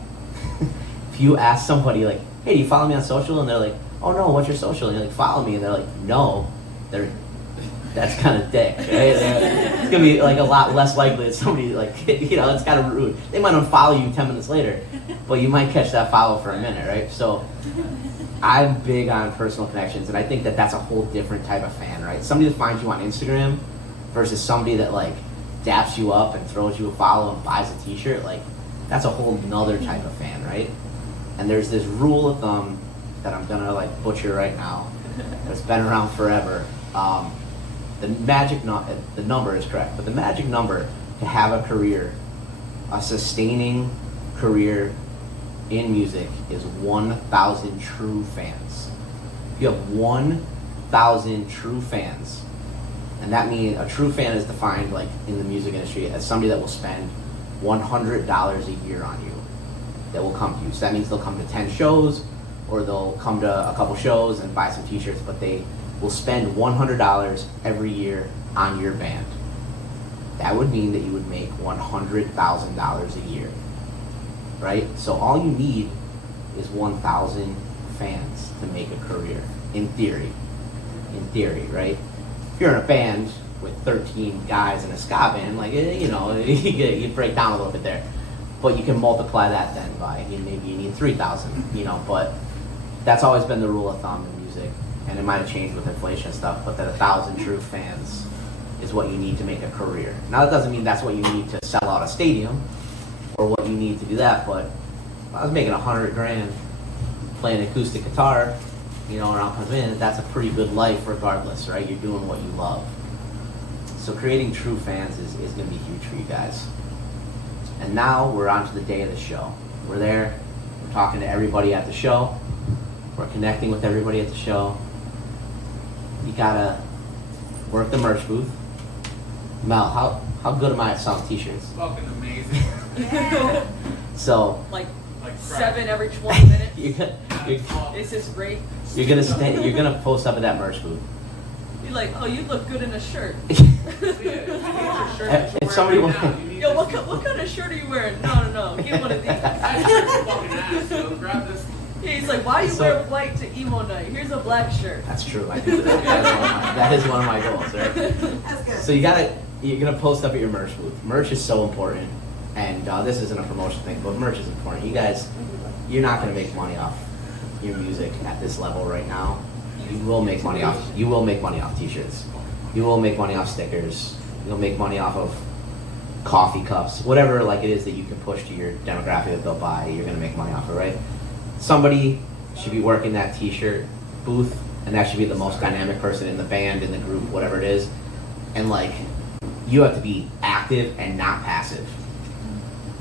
If you ask somebody like, hey, do you follow me on social? And they're like, oh no, what's your social? And you're like, follow me. And they're like, no. That's kind of dick, right? it's gonna be like a lot less likely that somebody like it's kind of rude. They might unfollow you 10 minutes later, but you might catch that follow for a minute, right? So I'm big on personal connections, and I think that that's a whole different type of fan, right? Somebody that finds you on Instagram versus somebody that like daps you up and throws you a follow and buys a t-shirt, like that's a whole nother type of fan, right? And there's this rule of thumb that I'm gonna like butcher right now. It's been around forever. The number is correct, but the magic number to have a career, a sustaining career in music, is 1,000 true fans. If you have 1,000 true fans, and that means a true fan is defined like in the music industry as somebody that will spend $100 a year on you, that will come to you. So that means they'll come to 10 shows, or they'll come to a couple shows and buy some t-shirts, but they will spend $100 every year on your band. That would mean that you would make $100,000 a year, right? So all you need is 1,000 fans to make a career, in theory, right? If you're in a band with 13 guys in a ska band, like, you break down a little bit there. But you can multiply that then by, maybe you need 3,000, but that's always been the rule of thumb in music. And it might have changed with inflation and stuff, but that 1,000 true fans is what you need to make a career. Now that doesn't mean that's what you need to sell out a stadium or what you need to do that, but if I was making $100,000 playing acoustic guitar, around Pennsylvania, that's a pretty good life regardless, right? You're doing what you love. So creating true fans is going to be huge for you guys. And now we're on to the day of the show. We're there, we're talking to everybody at the show, we're connecting with everybody at the show. You gotta work the merch booth. Mel, how good am I at selling t-shirts? Fucking amazing. Yeah. So Like 7 every 20 minutes. you're This is great. gonna post up at that merch booth. You're like, oh, you look good in a shirt. If somebody wants, Yo, what kind of shirt are you wearing? No. Get one of these. Grab this. Yeah, he's like, why you So- wear white to emo night? Here's a black shirt. that's true. I do that. That is one of my goals, right? That's good. So you're gonna post up at your merch booth. Merch is so important, and this isn't a promotion thing, but merch is important. You guys, you're not gonna make money off your music at this level right now. You will make money off t-shirts. You will make money off stickers. You'll make money off of coffee cups, whatever like it is that you can push to your demographic that they'll buy. You're gonna make money off it, right? Somebody should be working that t-shirt booth, and that should be the most dynamic person in the band, in the group, whatever it is. And like, you have to be active and not passive.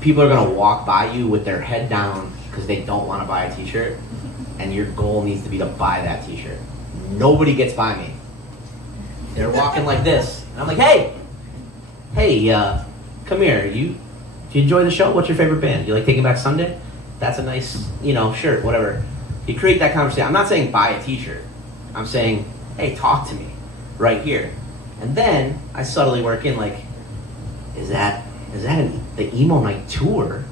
People are gonna walk by you with their head down because they don't want to buy a t-shirt, and your goal needs to be to buy that t-shirt. Nobody gets by me. They're walking like this, and I'm like, hey, come here. Do you enjoy the show? What's your favorite band? You like Taking Back Sunday? That's a nice, shirt, whatever. You create that conversation. I'm not saying buy a t-shirt. I'm saying, hey, talk to me right here. And then I subtly work in like, is that the emo night tour?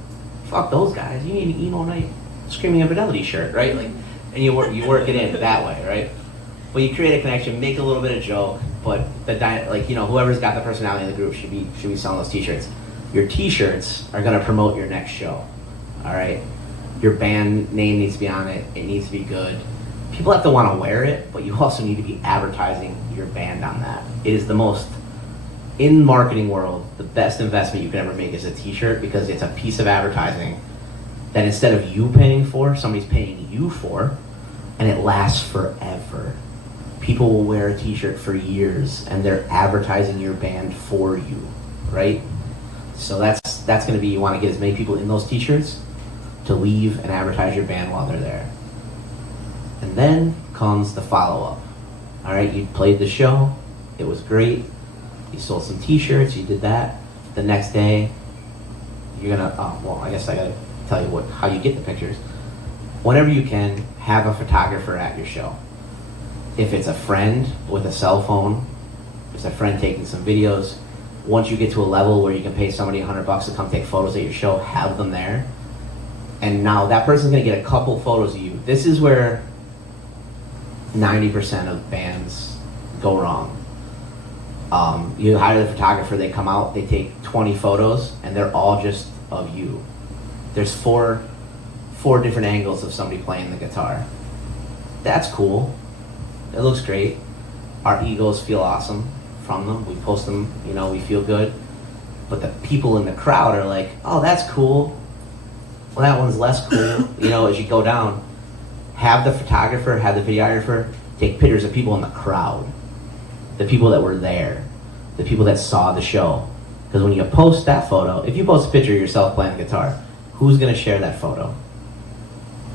Fuck those guys. You need an emo night Screaming Infidelity shirt, right? Like, and you work it in that way, right? But you create a connection, make a little bit of joke, but whoever's got the personality in the group should be selling those t-shirts. Your t-shirts are gonna promote your next show. All right, your band name needs to be on it. It needs to be good. People have to want to wear it, but you also need to be advertising your band on that. It is the most, in marketing world, the best investment you can ever make is a t-shirt, because it's a piece of advertising that instead of you paying for, somebody's paying you for, and it lasts forever. People will wear a t-shirt for years, and they're advertising your band for you, right? So that's going to be, you want to get as many people in those t-shirts to leave and advertise your band while they're there. And then comes the follow-up. All right, you played the show. It was great. You sold some t-shirts. You did that. The next day, you're going to, I guess I got to tell you how you get the pictures. Whenever you can, have a photographer at your show. If it's a friend with a cell phone, if it's a friend taking some videos, once you get to a level where you can pay somebody $100 to come take photos at your show, have them there. And now that person's going to get a couple photos of you. This is where 90% of bands go wrong. You hire the photographer, they come out, they take 20 photos, and they're all just of you. There's four different angles of somebody playing the guitar. That's cool. It looks great. Our egos feel awesome from them. We post them, we feel good. But the people in the crowd are like, oh, that's cool. Well, that one's less cool. As you go down, have the photographer, have the videographer take pictures of people in the crowd. The people that were there. The people that saw the show. Because when you post that photo, if you post a picture of yourself playing the guitar, who's going to share that photo?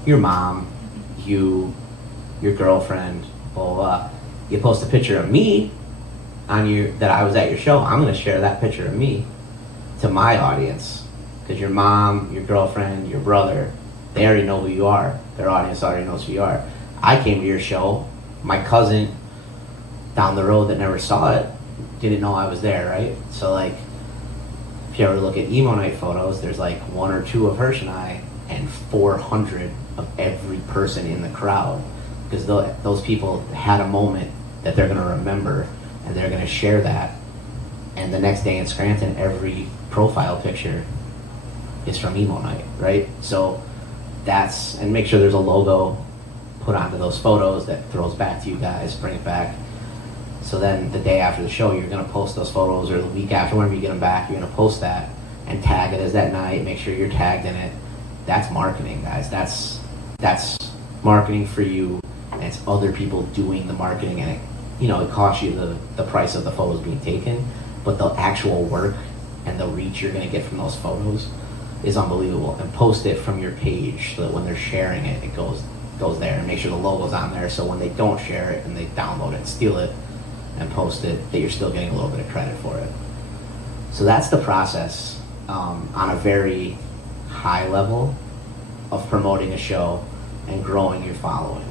Your mom, you, your girlfriend, blah, blah, blah. You post a picture of me that I was at your show, I'm going to share that picture of me to my audience. Because your mom, your girlfriend, your brother, they already know who you are. Their audience already knows who you are. I came to your show. My cousin down the road that never saw it didn't know I was there, right? So, like, if you ever look at emo night photos, there's like 1 or 2 of Hirsch and I and 400 of every person in the crowd. Because those people had a moment that they're going to remember, and they're going to share that. And the next day in Scranton, every profile picture is from emo night, right? So and make sure there's a logo put onto those photos that throws back to you guys, bring it back. So then the day after the show, you're going to post those photos, or the week after, whenever you get them back, you're going to post that and tag it as that night. Make sure you're tagged in it. That's marketing, guys. That's marketing for you, and it's other people doing the marketing, and it costs you the price of the photos being taken, but the actual work and the reach you're going to get from those photos is unbelievable. And post it from your page so that when they're sharing it, it goes there, and make sure the logo's on there so when they don't share it and they download it and steal it and post it, that you're still getting a little bit of credit for it. So that's the process on a very high level of promoting a show and growing your following.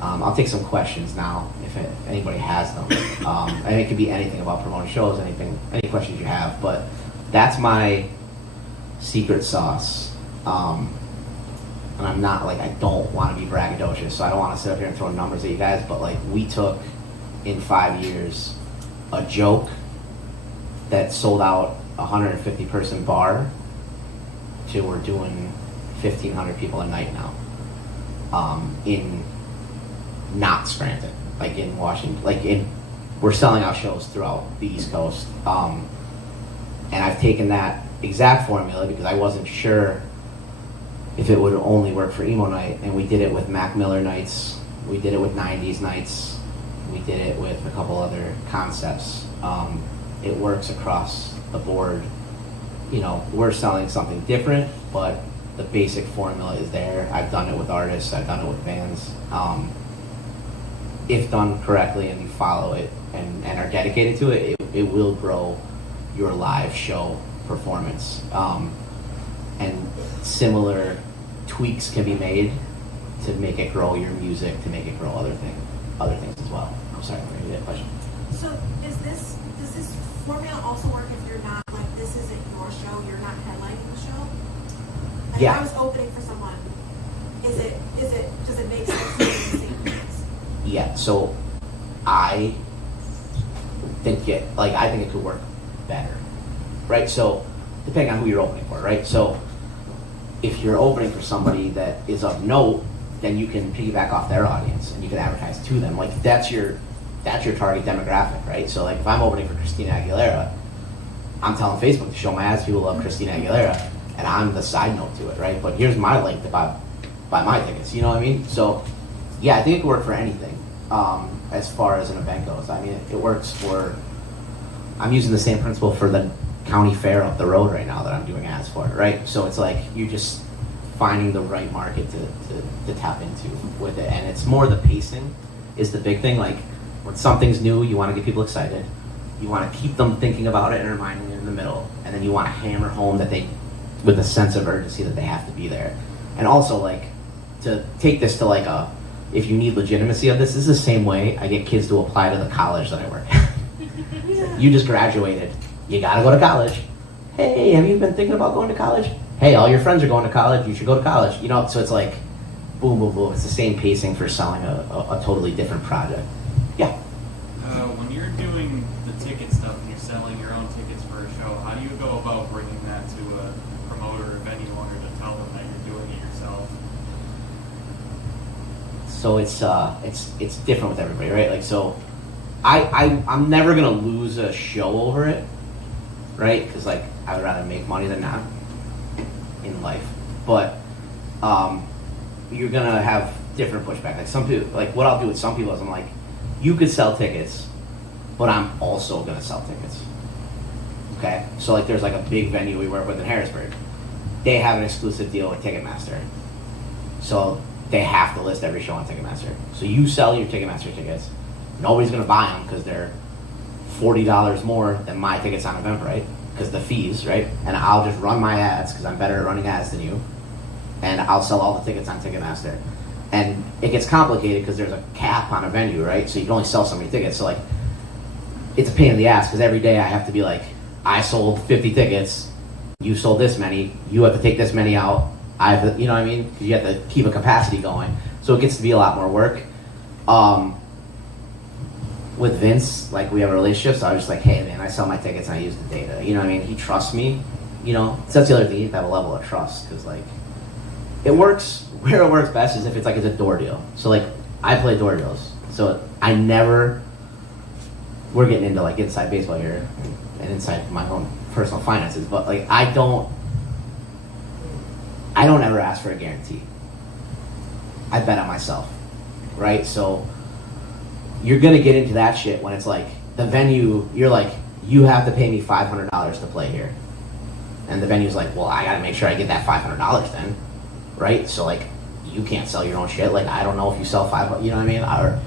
I'll take some questions now if anybody has them. And it could be anything about promoting shows, any questions you have, but that's my secret sauce. And I'm not I don't want to be braggadocious, so I don't want to sit up here and throw numbers at you guys, but we took in 5 years a joke that sold out a 150 person bar to we're doing 1,500 people a night now. In not Scranton, in Washington, we're selling out shows throughout the East Coast. And I've taken that exact formula because I wasn't sure if it would only work for emo night, and we did it with Mac Miller nights, we did it with 90s nights, we did it with a couple other concepts. It works across the board. We're selling something different, but the basic formula is there. I've done it with artists, I've done it with bands. If done correctly and you follow it and are dedicated to it, it will grow your live show performance. And similar tweaks can be made to make it grow your music, to make it grow other things as well. I'm sorry, I'm going to read that question. So does this formula also work if you're not, this isn't your show, you're not headlining the show? Yeah. If I was opening for someone, does it make sense to do the same things? Yeah, so I think it could work better, right? So depending on who you're opening for, right? So if you're opening for somebody that is of note, then you can piggyback off their audience and you can advertise to them. That's your target demographic, right? So if I'm opening for Christina Aguilera, I'm telling Facebook to show my ads, people love Christina Aguilera, and I'm the side note to it, right? But here's my link to buy my tickets, you know what I mean? So yeah, I think it could work for anything as far as an event goes. I mean, it works for, I'm using the same principle for the county fair up the road right now that I'm doing ads for, right? So it's you're just finding the right market to tap into with it. And it's more the pacing is the big thing. When something's new, you want to get people excited. You want to keep them thinking about it and reminding them in the middle. And then you want to hammer home that with a sense of urgency that they have to be there. And also to take this to if you need legitimacy of this is the same way I get kids to apply to the college that I work at. You just graduated. You gotta go to college. Hey, have you been thinking about going to college? Hey, all your friends are going to college. You should go to college. So it's boom, boom, boom. It's the same pacing for selling a totally different project. Yeah. When you're doing the ticket stuff and you're selling your own tickets for a show, how do you go about bringing that to a promoter or venue owner to tell them that you're doing it yourself? So it's different with everybody, right? Like, so I'm never gonna lose a show over it, right? Because like I would rather make money than not in life, but you're gonna have different pushback. Like some people, like what I'll do with some people is I'm like, you could sell tickets, but I'm also gonna sell tickets. Okay, so like there's like a big venue we work with in Harrisburg. They have an exclusive deal with Ticketmaster, so they have to list every show on Ticketmaster. So you sell your Ticketmaster tickets, nobody's gonna buy them because they're $40 more than my tickets on Eventbrite because the fees, right? And I'll just run my ads because I'm better at running ads than you, and I'll sell all the tickets on Ticketmaster. And it gets complicated because there's a cap on a venue, right? So you can only sell so many tickets. So like, it's a pain in the ass because every day I have to be like, I sold 50 tickets, you sold this many, you have to take this many out. I have to, you know what I mean? Because you have to keep a capacity going. So it gets to be a lot more work. With Vince, like we have a relationship, so I was just like, hey man, I sell my tickets and I use the data. You know what I mean? He trusts me, you know? So that's the other thing, you have to have a level of trust because like, it works, where it works best is if it's like it's a door deal. So like, I play door deals. So I never, we're getting into like inside baseball here and inside my own personal finances, but like I don't ever ask for a guarantee. I bet on myself, right? So you're gonna get into that shit when it's like the venue, you're like, you have to pay me $500 to play here. And the venue's like, well, I gotta make sure I get that $500 then, right? So like, you can't sell your own shit. Like, I don't know if you sell $500, you know what I mean? Or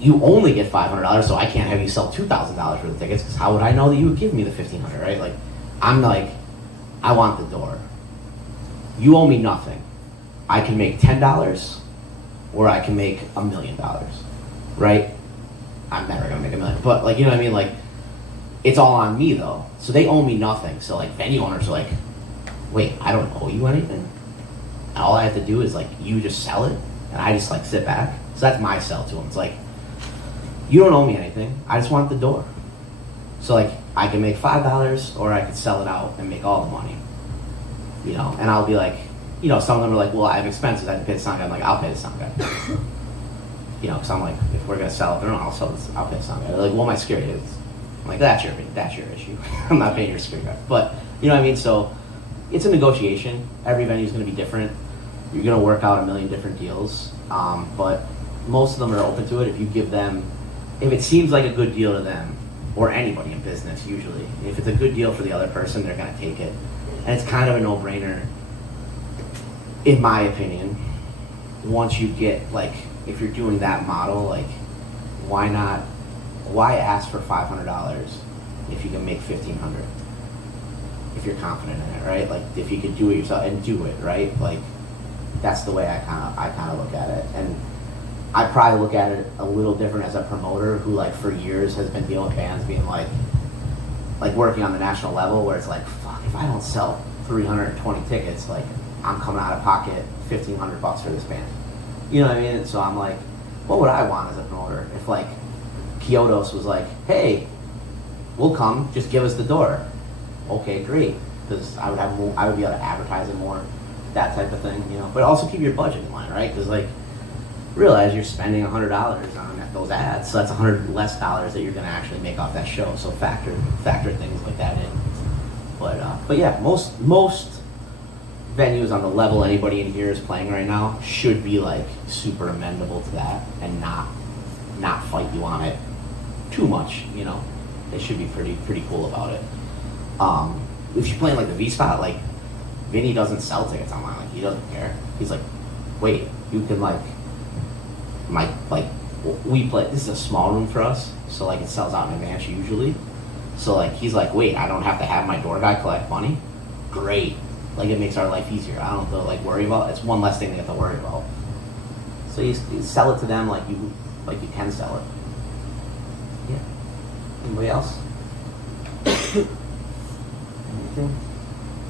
you only get $500, so I can't have you sell $2,000 for the tickets because how would I know that you would give me the $1,500, right? Like, I'm like, I want the door. You owe me nothing. I can make $10 or I can make $1 million, right? I'm never gonna make $1 million, but like, you know what I mean? Like, it's all on me though. So they owe me nothing. So like venue owners are like, wait, I don't owe you anything. And all I have to do is like, you just sell it and I just like sit back. So that's my sell to them. It's like, you don't owe me anything. I just want the door. So like, I can make $5 or I could sell it out and make all the money, you know? And I'll be like, you know, some of them are like, well, I have expenses. I have to pay the sound guy. I'm like, I'll pay the sound guy. You know, because I'm like, if we're gonna sell it, then I'll pay the sound guy. They're like, well, my security is. I'm like, that's your issue. I'm not paying your security guard. But you know what I mean? So it's a negotiation. Every venue is gonna be different. You're gonna work out a million different deals. But most of them are open to it if you give them, if it seems like a good deal to them, or anybody in business usually, if it's a good deal for the other person, they're gonna take it. And it's kind of a no-brainer, in my opinion. Once you get, like, if you're doing that model, like, why ask for $500 if you can make $1,500? If you're confident in it, right? Like, if you could do it yourself and do it, right? Like, that's the way I kind of look at it. And I probably look at it a little different as a promoter who, like, for years has been dealing with bands being like working on the national level where it's like, fuck, if I don't sell 320 tickets, like, I'm coming out of pocket $1,500 for this band. You know what I mean? So I'm like, what would I want as a promoter if like Kyotos was like, hey, we'll come, just give us the door. Okay, great, because I would be able to advertise it more, that type of thing, you know. But also keep your budget in line, right? Because like, realize you're spending $100 on those ads, so that's $100 less dollars that you're going to actually make off that show. So factor things like that in. But yeah, most venues on the level anybody in here is playing right now should be like super amendable to that and not fight you on it too much, you know. They should be pretty cool about it. If you're playing like the V spot, like Vinny doesn't sell tickets online, like he doesn't care. He's like, wait, you can we play, this is a small room for us, so like it sells out in advance usually. So like he's like, wait, I don't have to have my door guy collect money? Great. Like, it makes our life easier. I don't have to like worry about it. It's one less thing they have to worry about. So you sell it to them like you can sell it. Yeah. Anybody else? Anything?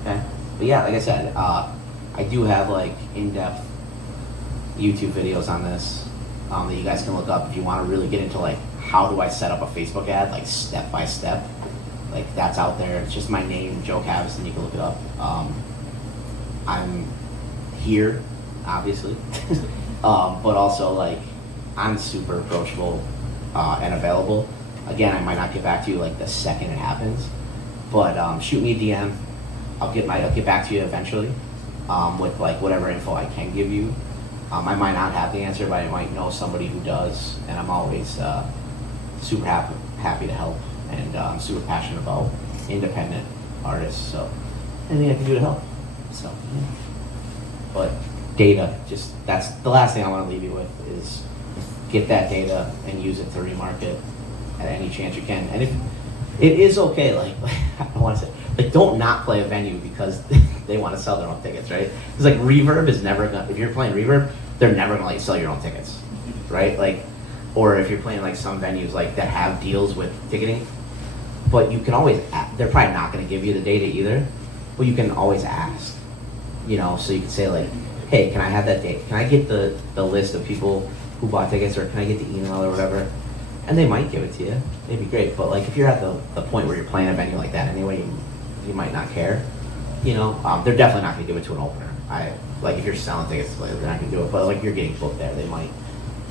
Okay. But yeah, like I said, I do have like in-depth YouTube videos on this that you guys can look up if you want to really get into like how do I set up a Facebook ad, like step by step. Like that's out there. It's just my name, Joe Caviston. You can look it up. I'm here, obviously, but also like I'm super approachable and available. Again, I might not get back to you like the second it happens, but shoot me a DM. I'll get back to you eventually with like whatever info I can give you. I might not have the answer, but I might know somebody who does, and I'm always super happy to help, and I'm super passionate about independent artists. So anything I can do to help. So, yeah. But data, just that's the last thing I want to leave you with is get that data and use it to remarket at any chance you can. And if it is okay, like I want to say, like don't not play a venue because they want to sell their own tickets, right? It's like Reverb is never gonna. If you're playing Reverb, they're never gonna let you sell your own tickets, right? Like, or if you're playing like some venues like that have deals with ticketing, but you can always. They're probably not gonna give you the data either, but you can always ask. You know, so you can say like, hey, can I have that data? Can I get the list of people who bought tickets, or can I get the email or whatever? And they might give it to you. It'd be great. But like if you're at the point where you're playing a venue like that anyway, you might not care. You know, they're definitely not gonna give it to an opener. Like if you're selling tickets, they're not gonna do it. But like you're getting booked there, they might.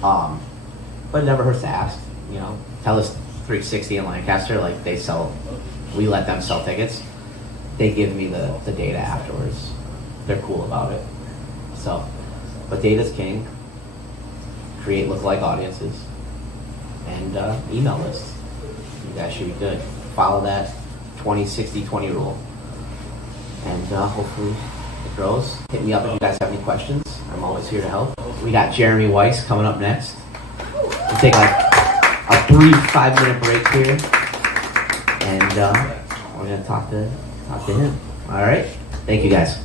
But it never hurts to ask. You know, tell us 360 in Lancaster, like they sell. We let them sell tickets. They give me the data afterwards. They're cool about it. So, but data's king. Create lookalike audiences and email lists. You guys should be good. Follow that 20-60-20 rule, and hopefully it grows. Hit me up if you guys have any questions. I'm always here to help. We got Jeremy Weiss coming up next. We'll take like a brief 5-minute break here, and we're gonna talk to him. All right. Thank you guys.